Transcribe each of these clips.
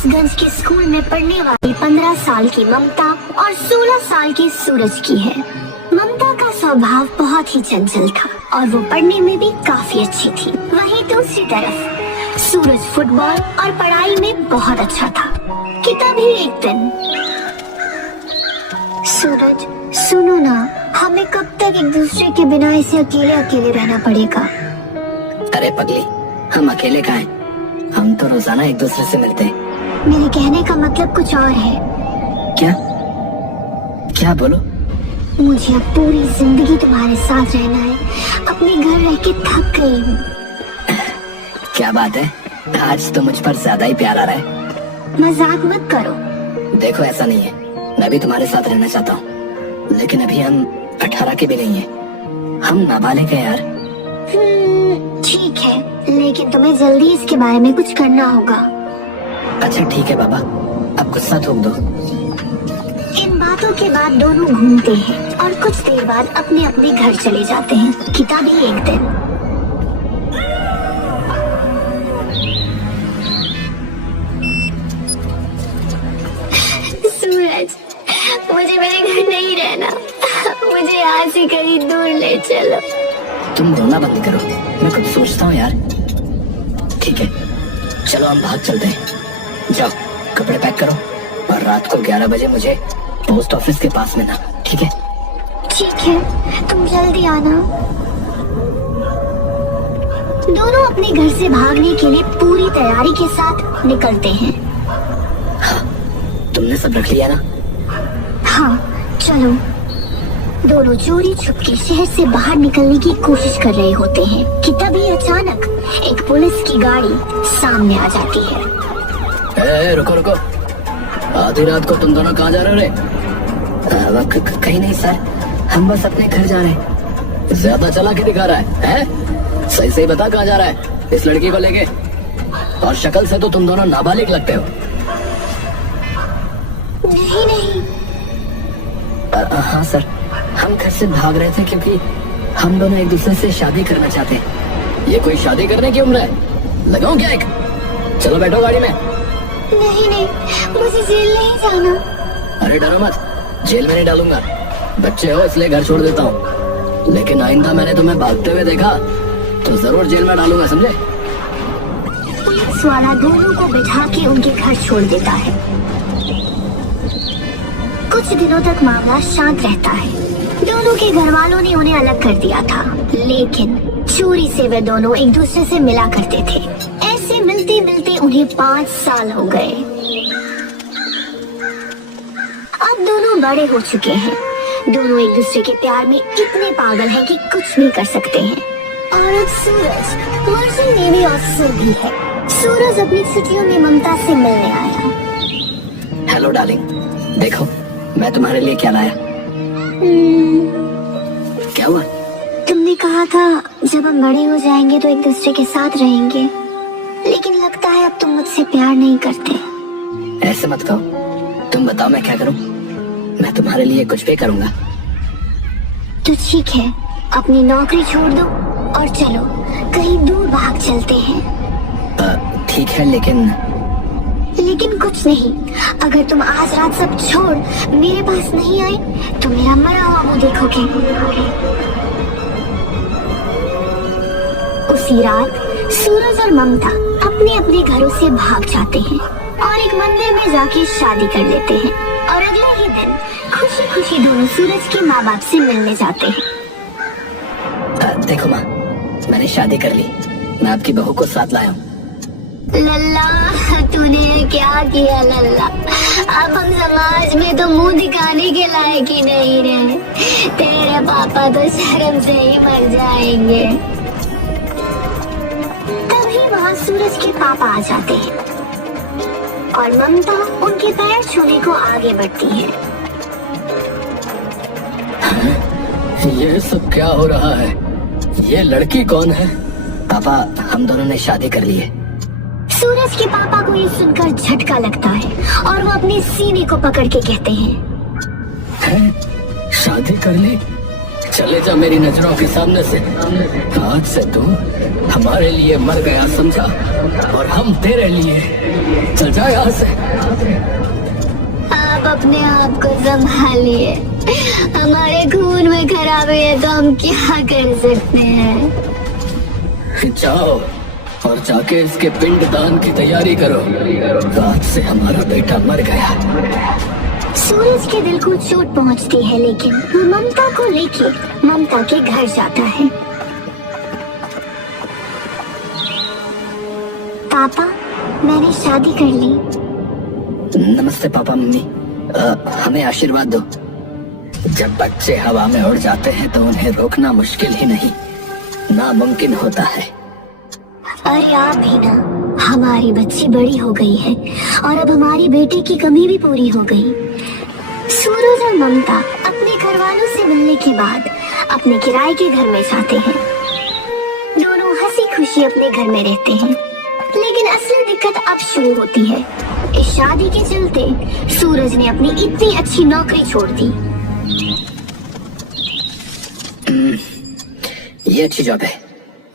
विकासगंज के स्कूल में पढ़ने वाली 15 साल की ममता और 16 साल के सूरज की है। ममता का स्वभाव बहुत ही चंचल था और वो पढ़ने में भी काफी अच्छी थी। वहीं दूसरी तरफ सूरज फुटबॉल और पढ़ाई में बहुत अच्छा था कि तभी एक दिन, सूरज सुनो ना, हमें कब तक एक दूसरे के बिना ऐसे अकेले अकेले रहना पड़ेगा? अरे पगली, हम अकेले कहाँ हैं? हम तो रोजाना एक दूसरे से मिलते हैं। मेरे कहने का मतलब कुछ और है। क्या क्या बोलो? मुझे अब पूरी जिंदगी तुम्हारे साथ रहना है। अपने घर रह के थक गई हूँ। क्या बात है, आज तो मुझ पर ज्यादा ही प्यार आ रहा है। मजाक मत करो। देखो ऐसा नहीं है, मैं भी तुम्हारे साथ रहना चाहता हूँ, लेकिन अभी हम 18 के भी नहीं है। हम नाबालिग हैं यार। ठीक है, लेकिन तुम्हें जल्दी इसके बारे में कुछ करना होगा। अच्छा ठीक है बाबा, अब गुस्सा थूक दो। इन बातों के बाद दोनों घूमते हैं और कुछ देर बाद अपने अपने घर चले जाते हैं कि तभी एक दिन, सूरज, मुझे मेरे घर नहीं रहना। मुझे यहाँ से कहीं दूर ले चलो। तुम रोना बंद करो, मैं कुछ सोचता हूँ यार। ठीक है, चलो हम भाग चलते हैं। जाओ कपड़े पैक करो और रात को 11 बजे मुझे पोस्ट ऑफिस के पास मिलना, ठीक है? ठीक है, तुम जल्दी आना। दोनों अपने घर से भागने के लिए पूरी तैयारी के साथ निकलते हैं। हाँ, तुमने सब रख लिया ना? हाँ, चलो। दोनों चोरी छुपके शहर से बाहर निकलने की कोशिश कर रहे होते हैं कि तभी अचानक एक पुलिस की गाड़ी सामने आ जाती है। रुको रुको, आधी रात को तुम दोनों कहाँ जा रहे हो? कहीं नहीं सर, हम बस अपने घर जा रहे हैं। ज्यादा चला के दिखा रहा है? सही सही बता कहाँ जा रहा है इस लड़की को लेके? और शक्ल से तो तुम दोनों नाबालिग लगते हो। नहीं नहीं। हाँ सर, हम घर से भाग रहे थे क्योंकि हम दोनों एक दूसरे से शादी करना चाहते हैं। ये कोई शादी करने की उम्र है? लगाऊं क्या एक? चलो बैठो गाड़ी में। नहीं नहीं, मुझे जेल नहीं जाना। अरे डरो मत, जेल में नहीं डालूंगा। बच्चे हो इसलिए घर छोड़ देता हूँ, लेकिन आइंदा मैंने तुम्हें भागते हुए देखा तो जरूर जेल में डालूंगा, समझे? पुलिस वाला दोनों को बिठा के उनके घर छोड़ देता है। कुछ दिनों तक मामला शांत रहता है। दोनों के घर वालों ने उन्हें अलग कर दिया था, लेकिन चोरी से वे दोनों एक दूसरे से मिला करते थे। ऐसे मिलते मिलते उन्हें 5 साल हो गए। अब दोनों बड़े हो चुके हैं। दोनों एक दूसरे के प्यार में इतने पागल हैं कि कुछ नहीं कर सकते हैं। और अब सूरज वर्जिन नेवी ऑफिसर भी है। सूरज अपनी छुट्टियों में ममता से मिलने आया। हेलो डार्लिंग, देखो मैं तुम्हारे लिए क्या लाया। क्या हुआ? तुमने कहा था जब हम बड़े हो जाएंगे तो एक दूसरे के साथ रहेंगे, लेकिन लगता है अब तुम मुझसे प्यार नहीं करते। ऐसे मत कहो, तुम बताओ मैं क्या करूं? मैं तुम्हारे लिए कुछ भी करूंगा। तो ठीक है, अपनी नौकरी छोड़ दो और चलो कहीं दूर भाग चलते हैं। ठीक है, लेकिन कुछ नहीं। अगर तुम आज रात सब छोड़ मेरे पास नहीं आए तो मेरा मरा हुआ मुंह देखोगे। उसी रात सूरज और ममता अपने अपने घरों से भाग जाते हैं और एक मंदिर में जाके शादी कर लेते हैं। और अगले ही दिन खुशी खुशी दोनों सूरज के माँ बाप से मिलने जाते हैं। देखो माँ, मैंने शादी कर ली। मैं आपकी बहू को साथ लाया हूँ। लल्ला, तूने क्या किया लल्ला? अब हम समाज में तो मुंह दिखाने के लायक ही नहीं रहे। तेरे पापा तो शर्म से ही मर जाएंगे। तभी वहाँ सूरज के पापा आ जाते हैं और ममता उनके पैर छूने को आगे बढ़ती है। ये सब क्या हो रहा है? ये लड़की कौन है? पापा, हम दोनों ने शादी कर ली है। सूरज के पापा को ये सुनकर झटका लगता है और वो अपने सीने को पकड़ के कहते हैं, शादी कर ली? चले जा मेरी नजरों के सामने से। आज से तू हमारे लिए मर गया समझा, और हम तेरे लिए। चल जा यहाँ से। आप अपने आप को संभालिए, हमारे खून में खराबी है तो हम क्या कर सकते हैं। जाओ और जाके इसके पिंड दान की तैयारी करो। आज से हमारा बेटा मर गया। सूरज के दिल को चोट पहुंचती है, लेकिन वो ममता को लेके ममता के घर जाता है। पापा, मैंने शादी कर ली। नमस्ते पापा मम्मी। हमें आशीर्वाद दो। जब बच्चे हवा में उड़ जाते हैं तो उन्हें रोकना मुश्किल ही नहीं, नामुमकिन होता है। अरे आप भी ना, हमारी बच्ची बड़ी हो गई है और अब हमारी बेटे की कमी भी पूरी हो गई। सूरज और ममता अपने घर वालों से मिलने के बाद अपने किराए के घर में जाते हैं। दोनों हंसी खुशी अपने घर में रहते हैं, लेकिन असली दिक्कत अब शुरू होती है। इस शादी के चलते सूरज ने अपनी इतनी अच्छी नौकरी छोड़ दी। ये अच्छी जॉब है,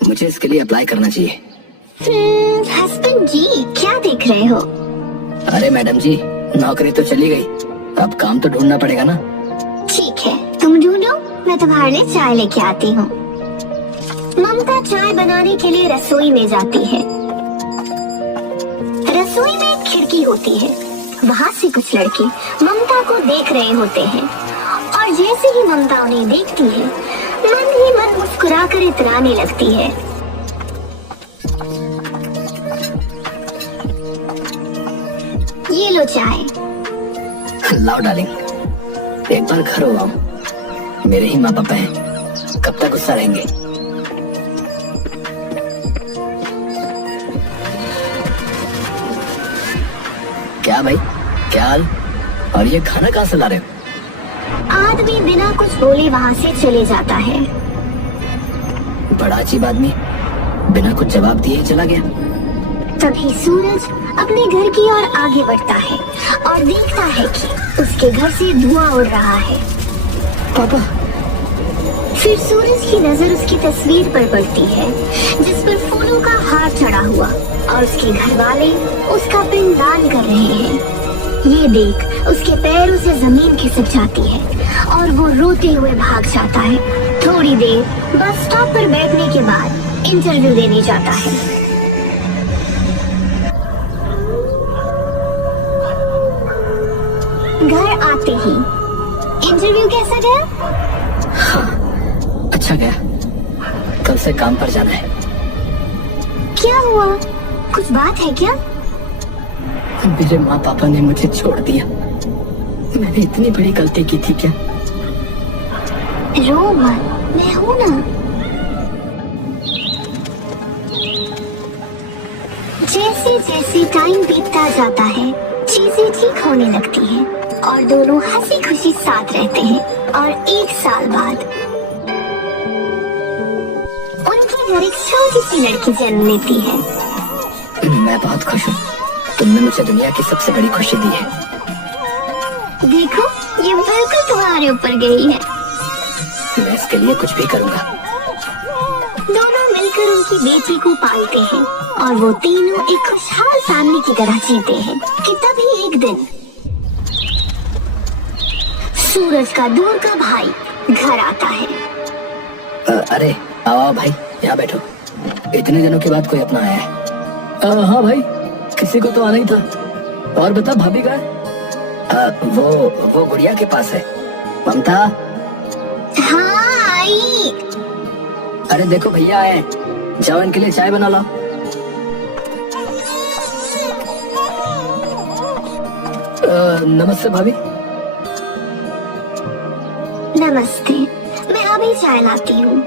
मुझे इसके लिए अप्लाई करना चाहिए। हस्बैंड जी, क्या देख रहे हो? अरे मैडम जी, नौकरी तो चली गई, अब काम तो ढूंढना पड़ेगा ना। ठीक है, तुम ढूंढो, मैं तुम्हारे लिए चाय लेके आती हूँ। ममता चाय बनाने के लिए रसोई में जाती है। रसोई में एक खिड़की होती है, वहाँ से कुछ लड़के ममता को देख रहे होते हैं, और जैसे ही ममता उन्हें देखती है, मन ही मन मुस्कुराकर इतराने लगती है। ये लो चाय। लाओ डार्लिंग, एक बार घर हो आओ। मेरे ही माँ पापा हैं, कब तक गुस्सा रहेंगे। क्या भाई, क्या हाल? और ये खाना कहाँ से ला रहे हो? आदमी बिना कुछ बोले वहाँ से चले जाता है। बड़ा अजीब आदमी, बिना कुछ जवाब दिए ही चला गया। तभी सूरज अपने घर की ओर आगे बढ़ता है और देखता है कि उसके घर से धुआं उड़ रहा है। पापा। फिर सूरज की नजर उसकी तस्वीर पर पड़ती है, जिस पर फूलों का हार चढ़ा हुआ, और उसके घर वाले उसका पिंडदान कर रहे हैं। ये देख उसके पैरों से जमीन खिसक जाती है और वो रोते हुए भाग जाता है। थोड़ी देर बस स्टॉप पर बैठने के बाद इंटरव्यू देने जाता है। घर आते ही, इंटरव्यू कैसा गया? हाँ, अच्छा गया। कल से काम पर जाना है। क्या हुआ, कुछ बात है क्या? मेरे माँ पापा ने मुझे छोड़ दिया। मैंने इतनी बड़ी गलती की थी क्या? रो मत, मैं हूं ना। जैसे जैसे टाइम बीतता जाता है, चीजें ठीक होने लगती हैं और दोनों हंसी खुशी साथ रहते हैं। और 1 साल बाद उनके घर एक छोटी सी लड़की जन्म लेती है। मैं बहुत खुश हूँ, तुमने मुझे दुनिया की सबसे बड़ी खुशी दी है। देखो, ये बिल्कुल तुम्हारे ऊपर गई है। मैं इसके लिए कुछ भी करूँगा। दोनों मिलकर उनकी बेटी को पालते हैं और वो तीनों एक खुशहाल फैमिली की तरह जीते हैं कि तभी एक दिन सूरज का दूर का भाई घर आता है। अरे आओ भाई, यहाँ बैठो। इतने दिनों के बाद कोई अपना आया है। हाँ भाई, किसी को तो आना ही था। और बता, भाभी कहाँ है? वो गुड़िया के पास है। ममता। हाँ आई। अरे देखो भैया आए, जाओ इनके लिए चाय बना लाओ। नमस्ते भाभी। नमस्ते, मैं अभी चाय लाती हूँ।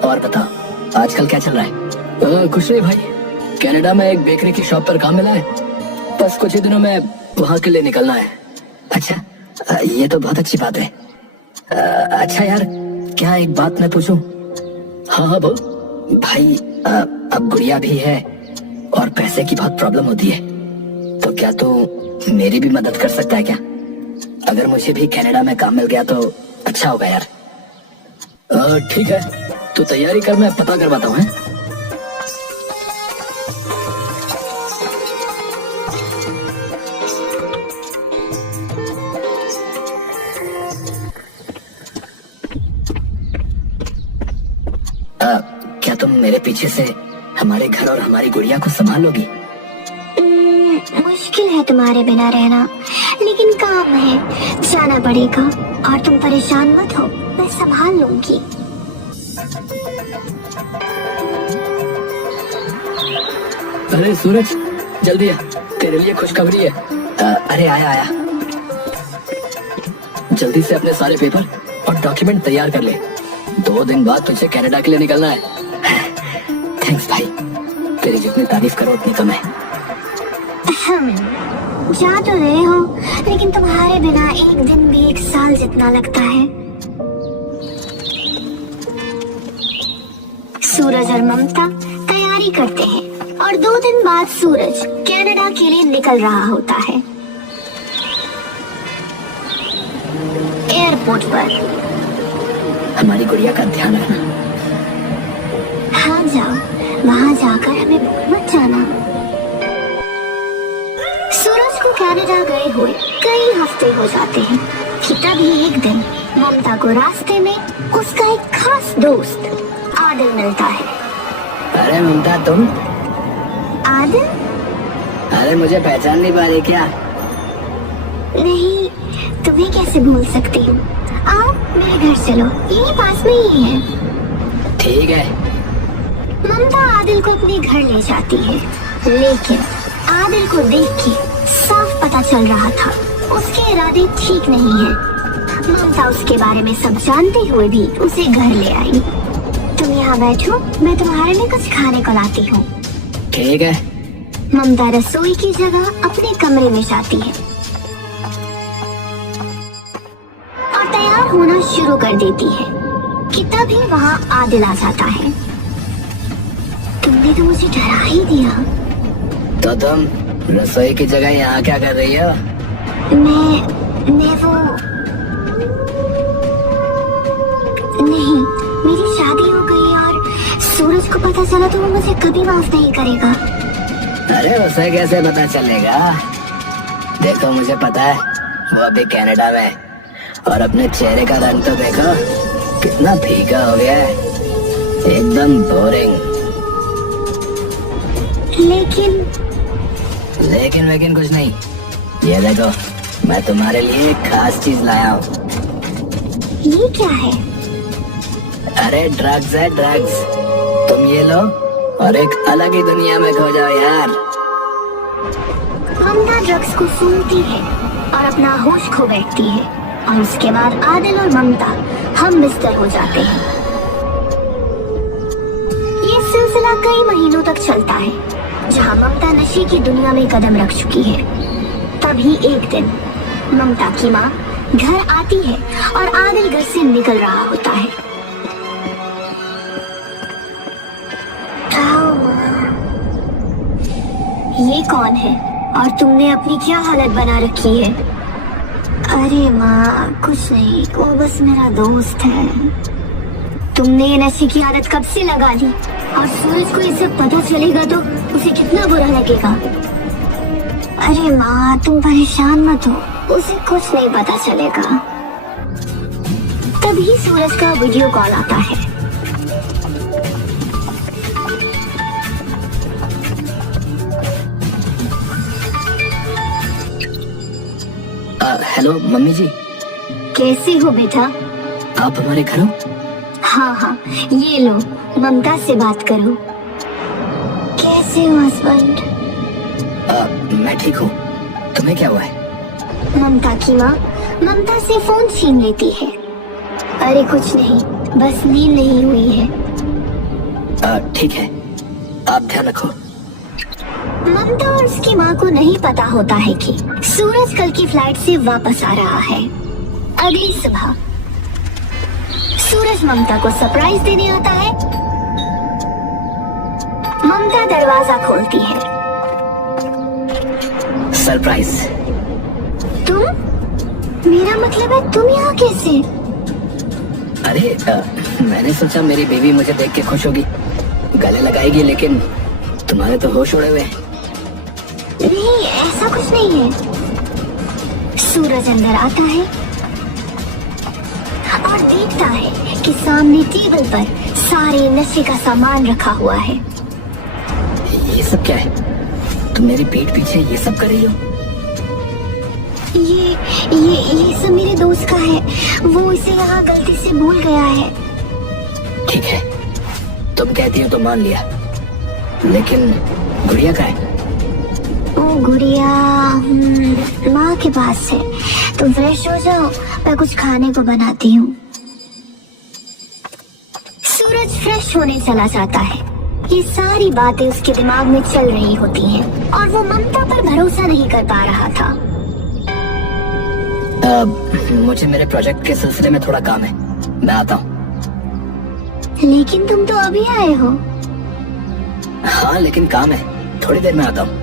और बता, आजकल क्या चल रहा है? कुछ नहीं भाई, कनाडा में एक बेकरी की शॉप पर काम मिला है, बस कुछ ही दिनों में वहाँ के लिए निकलना है। अच्छा, ये तो बहुत अच्छी बात है। अच्छा यार, क्या एक बात मैं पूछूं? हाँ हाँ बोल भाई। अब गुड़िया भी है और पैसे की बहुत प्रॉब्लम होती है, तो क्या तू मेरी भी मदद कर सकता है क्या? अगर मुझे भी कनाडा में काम मिल गया तो अच्छा होगा यार। ठीक है, तू तैयारी कर, मैं पता करवाता हूँ। क्या तुम मेरे पीछे से हमारे घर और हमारी गुड़िया को संभाल लोगी? मुश्किल है तुम्हारे बिना रहना, लेकिन काम है, जाना पड़ेगा। और तुम परेशान मत हो, मैं संभाल लूंगी। अरे सूरज, जल्दी आ, तेरे लिए खुशखबरी है। अरे आया आया, जल्दी से अपने सारे पेपर और डॉक्यूमेंट तैयार कर ले। 2 दिन बाद तुझे कनाडा के लिए निकलना है। थैंक्स भाई, तेरी जितनी तारीफ करो उतनी कम है। जा तो रहे हो, लेकिन तुम्हारे बिना एक दिन भी 1 साल जितना लगता है। सूरज और ममता तैयारी करते हैं और 2 दिन बाद सूरज कनाडा के लिए निकल रहा होता है। एयरपोर्ट पर हमारी गुड़िया का ध्यान रखना। हाँ जाओ, वहाँ जाकर हमें भूल मत जाना। सूरज को कनाडा गए हुए कई हफ्ते हो जाते हैं कि तभी एक दिन ममता को रास्ते में उसका एक खास दोस्त आदिल मिलता है। अरे ममता, तुम? आदिल? अरे मुझे पहचान नहीं पा रही क्या? नहीं, तुम्हें कैसे भूल सकती हूँ। आओ मेरे घर चलो, यही पास में ही है। ठीक है। ममता आदिल को अपने घर ले जाती है, लेकिन आदिल को देख के साफ पता चल रहा था उसके इरादे ठीक नहीं है। ममता उसके बारे में सब जानते हुए भी उसे घर ले आई। तुम यहाँ बैठो, मैं तुम्हारे लिए कुछ खाने को लाती हूँ। ठीक है। ममता रसोई की जगह अपने कमरे में जाती है और तैयार होना शुरू कर देती है कि तभी वहाँ आदिल आ जाता है। तुमने तो मुझे डरा ही दिया। तो तुम रसोई की जगह यहाँ क्या कर रही हो? मैं वो नहीं, मेरी शादी हो गई और सूरज को पता चला तो वो मुझे कभी माफ नहीं करेगा। अरे उसे कैसे पता चलेगा? देखो मुझे पता है, वो अभी कनाडा में, और अपने चेहरे का रंग तो देखो, कितना फीका हो गया है, एकदम बोरिंग। लेकिन कुछ नहीं। ये देखो, मैं तुम्हारे लिए एक खास चीज लाया हूँ। ये क्या है? अरे ड्रग्स है, ड्रग्स। तुम ये लो और एक अलग ही दुनिया में खो जाओ यार। ममता ड्रग्स को सूंघती है और अपना होश खो बैठती है, और उसके बाद आदिल और ममता हम बिस्तर हो जाते हैं। ये सिलसिला कई महीनों तक चलता है, जहाँ ममता नशे की दुनिया में कदम रख चुकी है। तभी एक दिन ममता की माँ घर आती है और आदिल घर से निकल रहा होता है। आओ माँ। ये कौन है और तुमने अपनी क्या हालत बना रखी है? अरे माँ, कुछ नहीं, वो बस मेरा दोस्त है। तुमने ये नशे की आदत कब से लगा ली? और सूरज को ये सब पता चलेगा तो उसे कितना बुरा लगेगा। अरे माँ, तुम परेशान मत हो, उसे कुछ नहीं पता चलेगा। तभी सूरज का वीडियो कॉल आता है। हेलो मम्मी जी। कैसे हो बेटा? आप हमारे घर हो? हाँ हाँ, ये लो, ममता से बात करो। कैसे हो हस्बैंड? मैं ठीक हूँ, तुम्हें क्या हुआ है? ममता की माँ ममता से फोन छीन लेती है। अरे कुछ नहीं, बस नींद नहीं हुई है। ठीक है, आप ध्यान रखो। ममता और उसकी माँ को नहीं पता होता है कि सूरज कल की फ्लाइट से वापस आ रहा है। अगली सुबह सूरज ममता को सरप्राइज देने आता है। ममता दरवाजा खोलती है। सरप्राइज? तुम? मेरा मतलब है तुम यहाँ कैसे? अरे मैंने सोचा मेरी बीवी मुझे देख के खुश होगी, गले लगाएगी, लेकिन तुम्हारे तो होश उड़े हुए हैं। नहीं, ऐसा कुछ नहीं है। सूरज अंदर आता है और देखता है कि सामने टेबल पर सारे नशे का सामान रखा हुआ है। ये सब क्या है? तुम मेरी पीठ पीछे ये सब कर रही हो? ये सब मेरे दोस्त का है, वो इसे यहाँ गलती से भूल गया है। ठीक है, तुम कहती हो तो मान लिया, लेकिन गुड़िया कहाँ है? ओ गुड़िया माँ के पास है। तुम फ्रेश हो जाओ, मैं कुछ खाने को बनाती हूँ। सूरज फ्रेश होने चला जाता है। ये सारी बातें उसके दिमाग में चल रही होती हैं और वो ममता पर भरोसा नहीं कर पा रहा था। मुझे मेरे प्रोजेक्ट के सिलसिले में थोड़ा काम है, मैं आता हूँ। लेकिन तुम तो अभी आए हो। हाँ, लेकिन काम है, थोड़ी देर में आता हूँ।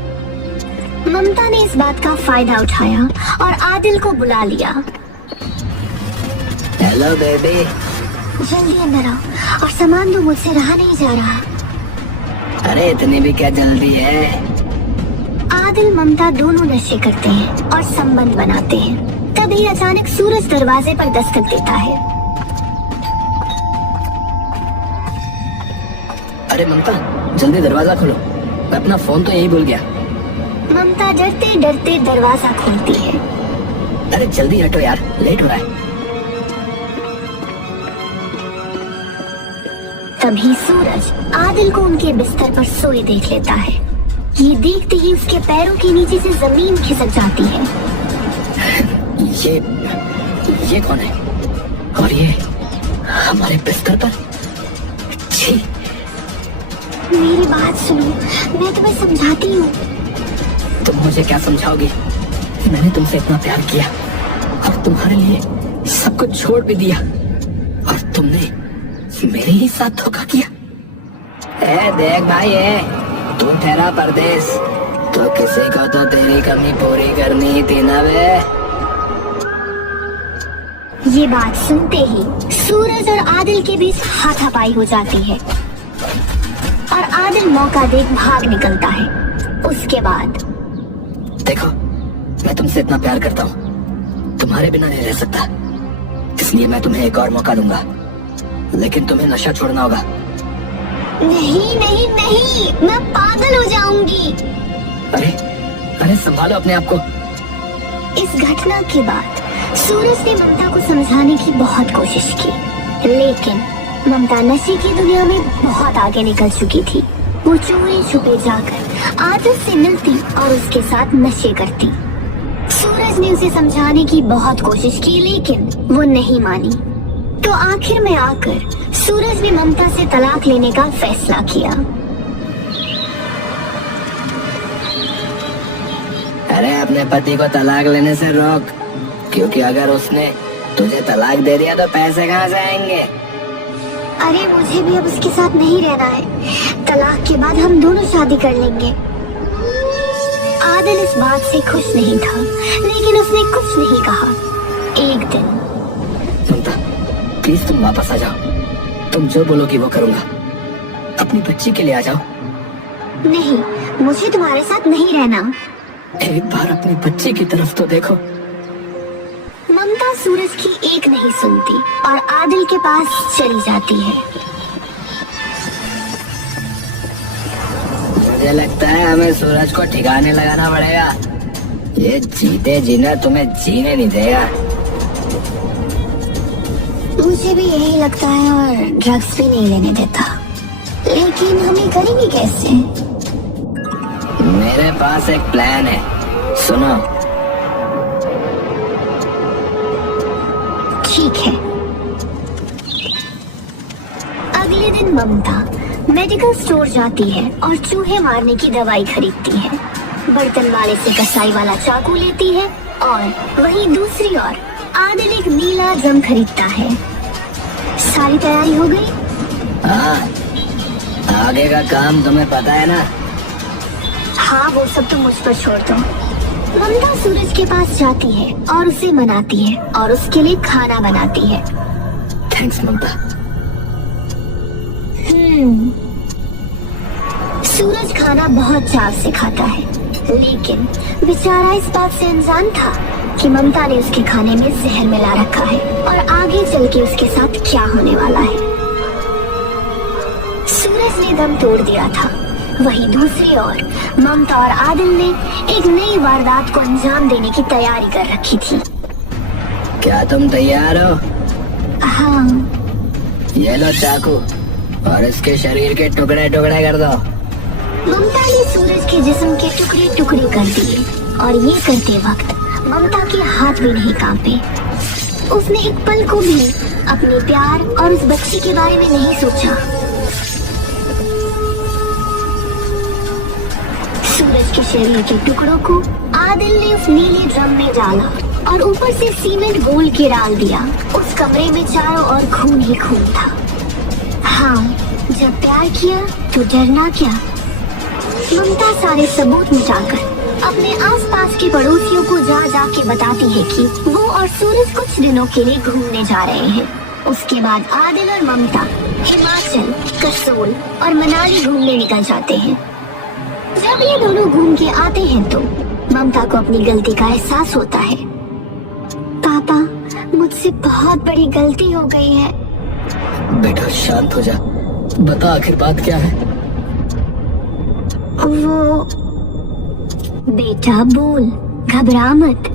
ममता ने इस बात का फायदा उठाया और आदिल को बुला लिया। Hello baby. जल्दी अंदर आओ और सामान दो, मुझसे रहा नहीं जा रहा। अरे इतनी भी क्या जल्दी है? आदिल ममता दोनों नशे करते हैं और संबंध बनाते हैं। तभी अचानक सूरज दरवाजे पर दस्तक देता है। अरे ममता, जल्दी दरवाजा खोलो, मैं अपना फोन तो यही भूल गया। ममता डरते डरते दरवाजा खोलती है। अरे जल्दी हटो यार, लेट हो रहा है। तभी सूरज आदिल को उनके बिस्तर पर सोए देख लेता है। ये देखते ही उसके पैरों के नीचे से जमीन खिसक जाती है। ये कौन है? और ये हमारे बिस्तर पर? छी। मेरी बात सुनो, मैं तुम्हें समझाती हूँ। तुम मुझे क्या समझाओगी? मैंने तुमसे इतना प्यार किया और तुम्हारे लिए सब कुछ छोड़ भी दिया, और तुमने मेरे ही साथ धोखा किया। ए देख भाई, तू ठहरा परदेश, तो किसी को तो तेरी कमी पूरी करनी ही थी ना वे। ये बात सुनते ही सूरज और आदिल के बीच हाथापाई हो जाती है और आदिल मौका देख भाग निकलता है। उसके बाद देखो, मैं तुमसे इतना प्यार करता हूँ, तुम्हारे बिना नहीं रह सकता, इसलिए मैं तुम्हें एक और मौका दूंगा, लेकिन तुम्हें नशा छोड़ना होगा। नहीं नहीं नहीं, मैं पागल हो जाऊंगी। अरे संभालो अपने आप को। इस घटना के बाद सूरज ने ममता को समझाने की बहुत कोशिश की, लेकिन ममता नशे की दुनिया में बहुत आगे निकल चुकी थी। वो चोरी छुपे जाकर आदिल से मिलती और उसके साथ नशे करती। सूरज ने उसे समझाने की बहुत कोशिश की, लेकिन वो नहीं मानी। तो आखिर में आकर सूरज ने ममता से तलाक लेने का फैसला किया। अरे अपने पति को तलाक लेने से रोक, क्योंकि अगर उसने तुझे तलाक दे दिया तो पैसे कहाँ से आएंगे? अरे मुझे भी अब उसके साथ नहीं रहना है। तलाक के बाद हम दोनों शादी कर लेंगे। आदिल इस बात से खुश नहीं था, लेकिन उसने कुछ नहीं कहा। एक दिन ममता, प्लीज तुम वापस आ जाओ, तुम जो बोलोगी वो करूंगा। अपनी बच्ची के लिए आ जाओ। नहीं, मुझे तुम्हारे साथ नहीं रहना। एक बार अपनी बच्ची की तरफ तो देखो। ममता सूरज की एक नहीं सुनती और आदिल के पास चली जाती है। मुझे लगता है हमें सूरज को ठिकाने लगाना पड़ेगा। ये जीते जीना तुम्हें जीने नहीं देगा। मुझे भी यही लगता है, और ड्रग्स भी नहीं लेने देता। लेकिन हमें करेंगे कैसे? मेरे पास एक प्लान है, सुनो। ठीक है। अगले दिन ममता मेडिकल स्टोर जाती है और चूहे मारने की दवाई खरीदती है। बर्तन वाले से कसाई वाला चाकू लेती है और वहीं दूसरी ओर आदिल एक नीला ड्रम खरीदता है। सारी तैयारी हो गई? हाँ, आगे का काम तुम्हें पता है ना? हाँ, वो सब तो मुझ पर छोड़ दो। ममता सूरज के पास जाती है और उसे मनाती है और उसके लिए खाना बनाती है। थैंक्स ममता। सूरज खाना बहुत चाव से खाता है, लेकिन बेचारा इस बात से अनजान था कि ममता ने उसके खाने में जहर मिला रखा है और आगे चल के उसके साथ क्या होने वाला है। सूरज ने दम तोड़ दिया था। वहीं दूसरी ओर ममता और आदिल ने एक नई वारदात को अंजाम देने की तैयारी कर रखी थी। क्या तुम तैयार हो? हाँ। ये लो चाकू और इसके शरीर के टुकड़े टुकड़े कर दो। ममता ने सूरज के जिस्म के टुकड़े टुकड़े कर दिए और ये करते वक्त ममता के हाथ भी नहीं कांपे। उसने एक पल को भी अपने प्यार और उस बच्ची के बारे में नहीं सोचा। सूरज के शरीर के टुकड़ों को आदिल ने उस नीले ड्रम में डाला और ऊपर से सीमेंट घोल के डाल दिया। उस कमरे में चारों ओर खून ही खून था। हाँ, जब प्यार किया तो डरना क्या। ममता सारे सबूत मिटाकर अपने आसपास के पड़ोसियों को जा जा के बताती है कि वो और सूरज कुछ दिनों के लिए घूमने जा रहे हैं। उसके बाद आदिल और ममता हिमाचल, कसोल और मनाली घूमने निकल जाते हैं। जब ये दोनों घूम के आते हैं तो ममता को अपनी गलती का एहसास होता है। पापा, मुझसे बहुत बड़ी गलती हो गई है। बेटा शांत हो जा, बता आखिर बात क्या है। वो बेटा बोल, घबरा मत।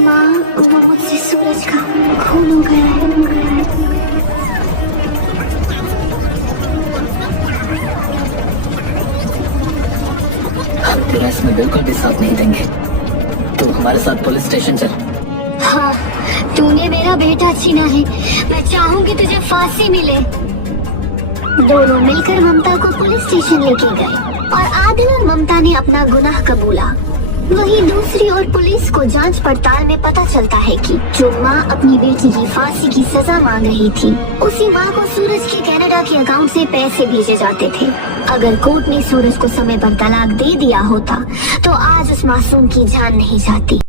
माँ, वो मुझसे सूरज का खून हो गया है। हम तेरा इसमें बिल्कुल भी साथ नहीं देंगे। तू हमारे साथ पुलिस स्टेशन चल। हाँ, तूने मेरा बेटा छीना है। मैं चाहूंगी तुझे फांसी मिले। दोनों मिलकर ममता को पुलिस स्टेशन लेके गए और आदिल और ममता ने अपना गुनाह कबूला। वहीं दूसरी ओर पुलिस को जांच पड़ताल में पता चलता है कि जो माँ अपनी बेटी की फांसी की सजा मांग रही थी, उसी माँ को सूरज के कनाडा के अकाउंट से पैसे भेजे जाते थे। अगर कोर्ट ने सूरज को समय पर तलाक दे दिया होता तो आज उस मासूम की जान नहीं जाती।